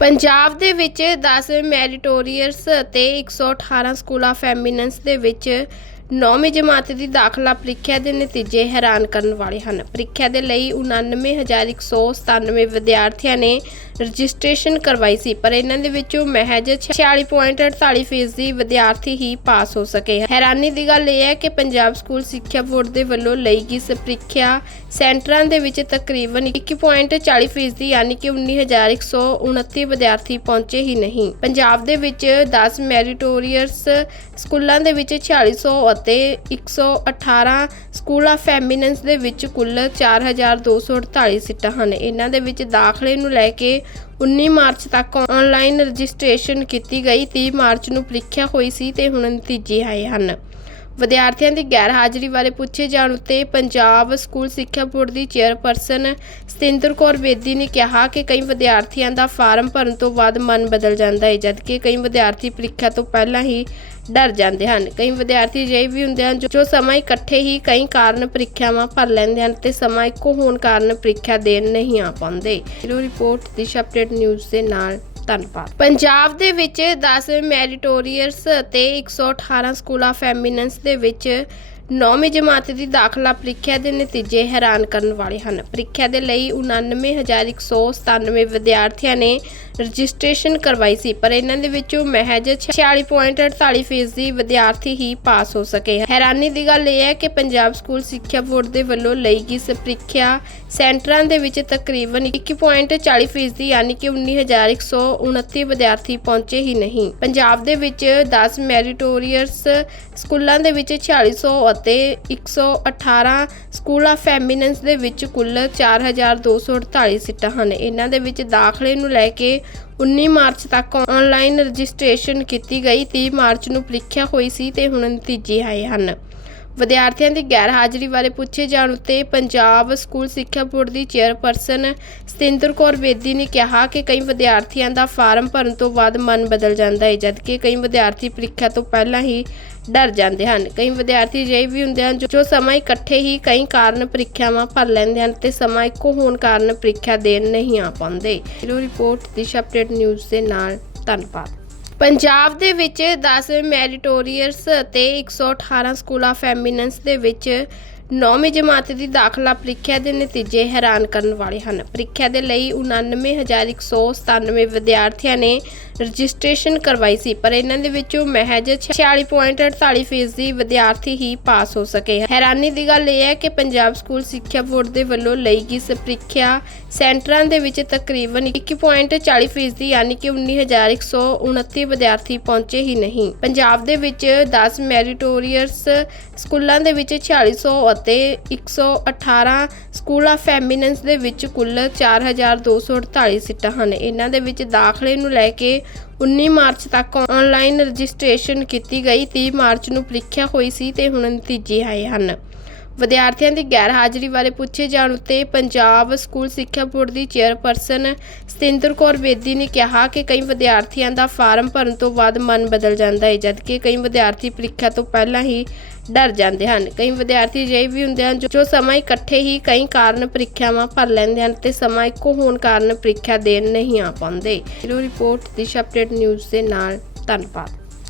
ਪੰਜਾਬ ਦੇ ਵਿੱਚ 10 ਮੈਰੀਟੋਰੀਅਸ ਅਤੇ 118 ਸਕੂਲ ਆਫ ਐਮੀਨੈਂਸ ਦੇ ਵਿੱਚ ਨੌਵੀਂ ਜਮਾਤ ਦੀ ਦਾਖਲਾ ਪ੍ਰੀਖਿਆ ਦੇ ਨਤੀਜੇ ਹੈਰਾਨ ਕਰਨ ਵਾਲੇ ਹਨ। ਪ੍ਰੀਖਿਆ ਦੇ ਲਈ 99197 ਵਿਦਿਆਰਥੀਆਂ ਨੇ ਰਜਿਸਟ੍ਰੇਸ਼ਨ ਕਰਵਾਈ ਸੀ, ਪਰ ਇਹਨਾਂ ਦੇ ਵਿੱਚੋਂ ਮਹਿਜ 46.48% ਫੀਸਦੀ ਵਿਦਿਆਰਥੀ ਹੀ ਪਾਸ ਹੋ ਸਕੇ। ਹੈਰਾਨੀ ਦੀ ਗੱਲ ਇਹ ਹੈ ਕਿ ਪੰਜਾਬ ਸਕੂਲ ਸਿੱਖਿਆ ਬੋਰਡ ਦੇ ਵੱਲੋਂ ਲਈ ਗਈ ਪ੍ਰੀਖਿਆ ਸੈਂਟਰਾਂ ਦੇ ਵਿੱਚ ਤਕਰੀਬਨ 1.40% ਫੀਸਦੀ ਯਾਨੀ ਕਿ 19129 ਵਿਦਿਆਰਥੀ ਪਹੁੰਚੇ ਹੀ ਨਹੀਂ। ਪੰਜਾਬ ਦੇ ਵਿੱਚ 10 ਮੈਰੀਟੋਰੀਅਸ ਸਕੂਲਾਂ ਦੇ ਵਿੱਚ 4600 ਅਤੇ 118 ਸਕੂਲ ਆਫ ਐਮੀਨੈਂਸ ਦੇ ਵਿੱਚ ਕੁੱਲ 4248 ਸੀਟਾਂ ਹਨ। ਇਹਨਾਂ ਦੇ ਵਿੱਚ ਦਾਖਲੇ ਨੂੰ ਲੈ ਕੇ 19 ਮਾਰਚ ਤੱਕ ਆਨਲਾਈਨ ਰਜਿਸਟ੍ਰੇਸ਼ਨ ਕੀਤੀ ਗਈ। 30 ਮਾਰਚ ਨੂੰ ਪ੍ਰੀਖਿਆ ਹੋਈ ਸੀ ਤੇ ਹੁਣ ਨਤੀਜੇ ਆਏ ਹਨ। ਵਿਦਿਆਰਥੀਆਂ ਦੀ ਗੈਰ ਹਾਜ਼ਰੀ ਬਾਰੇ ਪੁੱਛੇ ਜਾਣ ਉੱਤੇ ਪੰਜਾਬ ਸਕੂਲ ਸਿੱਖਿਆ ਬੋਰਡ ਦੀ ਚੇਅਰਪਰਸਨ ਸਤਿੰਦਰ ਕੌਰ ਬੇਦੀ ਨੇ ਕਿਹਾ ਕਿ ਕਈ ਵਿਦਿਆਰਥੀਆਂ ਦਾ ਫਾਰਮ ਭਰਨ ਤੋਂ ਬਾਅਦ ਮਨ ਬਦਲ ਜਾਂਦਾ ਹੈ, ਜਦਕਿ ਕਈ ਵਿਦਿਆਰਥੀ ਪ੍ਰੀਖਿਆ ਤੋਂ ਪਹਿਲਾਂ ਹੀ ਡਰ ਜਾਂਦੇ ਹਨ। ਕਈ ਵਿਦਿਆਰਥੀ ਅਜਿਹੇ ਵੀ ਹੁੰਦੇ ਹਨ ਜੋ- ਸਮਾਂ ਇਕੱਠੇ ਹੀ ਕਈ ਕਾਰਨ ਪ੍ਰੀਖਿਆਵਾਂ ਭਰ ਲੈਂਦੇ ਹਨ ਤੇ ਸਮਾਂ ਇੱਕੋ ਹੋਣ ਕਾਰਨ ਪ੍ਰੀਖਿਆ ਦੇਣ ਨਹੀਂ ਆ ਪਾਉਂਦੇ। ਇਹ ਰਿਪੋਰਟ, ਦਿਸ਼ਾ ਅਪਡੇਟ ਨਿਊਜ਼ ਦੇ ਨਾਲ ਧੰਨਵਾਦ। ਪੰਜਾਬ ਦੇ ਵਿੱਚ 10 ਮੈਰੀਟੋਰੀਅਸ ਅਤੇ 118 ਸਕੂਲ ਆਫ ਐਮੀਨੈਂਸ ਦੇ ਵਿੱਚ ਨੌਵੀਂ ਜਮਾਤ ਦੀ ਦਾਖਲਾ ਪ੍ਰੀਖਿਆ ਦੇ ਨਤੀਜੇ ਹੈਰਾਨ ਕਰਨ ਵਾਲੇ ਹਨ। ਪ੍ਰੀਖਿਆ ਦੇ ਲਈ 99197 ਵਿਦਿਆਰਥੀਆਂ ਨੇ ਰਜਿਸਟ੍ਰੇਸ਼ਨ ਕਰਵਾਈ ਸੀ, ਪਰ ਇਹਨਾਂ ਦੇ ਵਿੱਚੋਂ ਮਹਿਜ 46.48% ਫੀਸਦੀ ਵਿਦਿਆਰਥੀ ਹੀ ਪਾਸ ਹੋ ਸਕੇ। ਹੈਰਾਨੀ ਦੀ ਗੱਲ ਇਹ ਹੈ ਕਿ ਪੰਜਾਬ ਸਕੂਲ ਸਿੱਖਿਆ ਬੋਰਡ ਦੇ ਵੱਲੋਂ ਲਈ ਗਈ ਇਸ ਪ੍ਰੀਖਿਆ ਸੈਂਟਰਾਂ ਦੇ ਵਿੱਚ ਤਕਰੀਬਨ 1.40% ਫੀਸਦੀ ਯਾਨੀ ਕਿ 19129 ਵਿਦਿਆਰਥੀ ਪਹੁੰਚੇ ਹੀ ਨਹੀਂ। ਪੰਜਾਬ ਦੇ ਵਿੱਚ 10 ਮੈਰੀਟੋਰੀਅਸ ਸਕੂਲਾਂ ਦੇ ਵਿੱਚ 4600 ਅਤੇ 118 ਸਕੂਲ ਆਫ ਐਮੀਨੈਂਸ ਦੇ ਵਿੱਚ ਕੁੱਲ 4248 ਸੀਟਾਂ ਹਨ। ਇਹਨਾਂ ਦੇ ਵਿੱਚ ਦਾਖਲੇ ਨੂੰ ਲੈ ਕੇ 19 ਮਾਰਚ ਤੱਕ ਆਨਲਾਈਨ ਰਜਿਸਟ੍ਰੇਸ਼ਨ ਕੀਤੀ ਗਈ 30 ਮਾਰਚ ਨੂੰ ਪ੍ਰੀਖਿਆ ਹੋਈ ਸੀ ਤੇ ਹੁਣ ਨਤੀਜੇ ਆਏ ਹਨ। ਵਿਦਿਆਰਥੀਆਂ ਦੀ ਗੈਰ ਹਾਜ਼ਰੀ ਬਾਰੇ ਪੁੱਛੇ ਜਾਣ ਉੱਤੇ ਪੰਜਾਬ ਸਕੂਲ ਸਿੱਖਿਆ ਬੋਰਡ ਦੀ ਚੇਅਰਪਰਸਨ ਸਤਿੰਦਰ ਕੌਰ ਬੇਦੀ ਨੇ ਕਿਹਾ ਕਿ ਕਈ ਵਿਦਿਆਰਥੀਆਂ ਦਾ ਫਾਰਮ ਭਰਨ ਤੋਂ ਬਾਅਦ ਮਨ ਬਦਲ ਜਾਂਦਾ ਹੈ, ਜਦਕਿ ਕਈ ਵਿਦਿਆਰਥੀ ਪ੍ਰੀਖਿਆ ਤੋਂ ਪਹਿਲਾਂ ਹੀ ਡਰ ਜਾਂਦੇ ਹਨ। ਕਈ ਵਿਦਿਆਰਥੀ ਅਜਿਹੇ ਵੀ ਹੁੰਦੇ ਹਨ ਜੋ- ਸਮਾਂ ਇਕੱਠੇ ਹੀ ਕਈ ਕਾਰਨ ਪ੍ਰੀਖਿਆਵਾਂ ਭਰ ਲੈਂਦੇ ਹਨ ਤੇ ਸਮਾਂ ਇੱਕੋ ਹੋਣ ਕਾਰਨ ਪ੍ਰੀਖਿਆ ਦੇਣ ਨਹੀਂ ਆ ਪਾਉਂਦੇ। ਰਿਪੋਰਟ, ਦਿਸ਼ਾ ਅਪਡੇਟ, ਨਿਊਜ਼ ਦੇ ਨਾਲ ਧੰਨਵਾਦ। ਪੰਜਾਬ ਦੇ ਵਿੱਚ 10 ਮੈਰੀਟੋਰੀਅਸ ਅਤੇ 118 ਸਕੂਲ ਆਫ ਐਮੀਨੈਂਸ ਦੇ ਵਿੱਚ ਨੌਵੀਂ ਜਮਾਤ ਦੀ ਦਾਖਲਾ ਪ੍ਰੀਖਿਆ ਦੇ ਨਤੀਜੇ ਹੈਰਾਨ ਕਰਨ ਵਾਲੇ ਹਨ। ਪ੍ਰੀਖਿਆ ਦੇ ਲਈ 99197 ਵਿਦਿਆਰਥੀਆਂ ਨੇ ਰਜਿਸਟ੍ਰੇਸ਼ਨ ਕਰਵਾਈ ਸੀ, ਪਰ ਇਹਨਾਂ ਦੇ ਵਿੱਚੋਂ ਮਹਿਜ 46.48% ਫੀਸਦੀ ਵਿਦਿਆਰਥੀ ਹੀ ਪਾਸ ਹੋ ਸਕੇ। ਹੈਰਾਨੀ ਦੀ ਗੱਲ ਇਹ ਹੈ ਕਿ ਪੰਜਾਬ ਸਕੂਲ ਸਿੱਖਿਆ ਬੋਰਡ ਦੇ ਵੱਲੋਂ ਲਈ ਗਈ ਪ੍ਰੀਖਿਆ ਸੈਂਟਰਾਂ ਦੇ ਵਿੱਚ ਤਕਰੀਬਨ 1.40% ਫੀਸਦੀ ਯਾਨੀ ਕਿ 19129 ਵਿਦਿਆਰਥੀ ਪਹੁੰਚੇ ਹੀ ਨਹੀਂ। ਪੰਜਾਬ ਦੇ ਵਿੱਚ 10 ਮੈਰੀਟੋਰੀਅਸ ਸਕੂਲਾਂ ਦੇ ਵਿੱਚ 4600 ਅਤੇ 118 ਸਕੂਲ ਆਫ ਐਮੀਨੈਂਸ ਦੇ ਵਿੱਚ ਕੁੱਲ 4248 ਸੀਟਾਂ ਹਨ। ਇਹਨਾਂ ਦੇ ਵਿੱਚ ਦਾਖਲੇ ਨੂੰ ਲੈ ਕੇ 19 ਮਾਰਚ ਤੱਕ ਆਨਲਾਈਨ ਰਜਿਸਟ੍ਰੇਸ਼ਨ ਕੀਤੀ ਗਈ। 30 ਮਾਰਚ ਨੂੰ ਪ੍ਰੀਖਿਆ ਹੋਈ ਸੀ ਤੇ ਹੁਣ ਨਤੀਜੇ ਆਏ ਹਨ। ਵਿਦਿਆਰਥੀਆਂ ਦੀ ਗੈਰ ਹਾਜ਼ਰੀ ਬਾਰੇ ਪੁੱਛੇ ਜਾਣ ਉੱਤੇ ਪੰਜਾਬ ਸਕੂਲ ਸਿੱਖਿਆ ਬੋਰਡ ਦੀ ਚੇਅਰਪਰਸਨ ਸਤਿੰਦਰ ਕੌਰ ਬੇਦੀ ਨੇ ਕਿਹਾ ਕਿ ਕਈ ਵਿਦਿਆਰਥੀਆਂ ਦਾ ਫਾਰਮ ਭਰਨ ਤੋਂ ਬਾਅਦ ਮਨ ਬਦਲ ਜਾਂਦਾ ਹੈ, ਜਦਕਿ ਕਈ ਵਿਦਿਆਰਥੀ ਪ੍ਰੀਖਿਆ ਤੋਂ ਪਹਿਲਾਂ ਹੀ ਡਰ ਜਾਂਦੇ ਹਨ। ਕਈ ਵਿਦਿਆਰਥੀ ਅਜਿਹੇ ਵੀ ਹੁੰਦੇ ਹਨ ਜੋ- ਜੋ ਸਮਾਂ ਇਕੱਠੇ ਹੀ ਕਈ ਕਾਰਨ ਪ੍ਰੀਖਿਆਵਾਂ ਭਰ ਲੈਂਦੇ ਹਨ ਤੇ ਸਮਾਂ ਇੱਕੋ ਹੋਣ ਕਾਰਨ ਪ੍ਰੀਖਿਆ ਦੇਣ ਨਹੀਂ ਆ ਪਾਉਂਦੇ। ਰਿਪੋਰਟ, ਦਿਸ਼ਾ ਅਪਡੇਟ, ਨਿਊਜ਼ ਦੇ ਨਾਲ ਧੰਨਵਾਦ।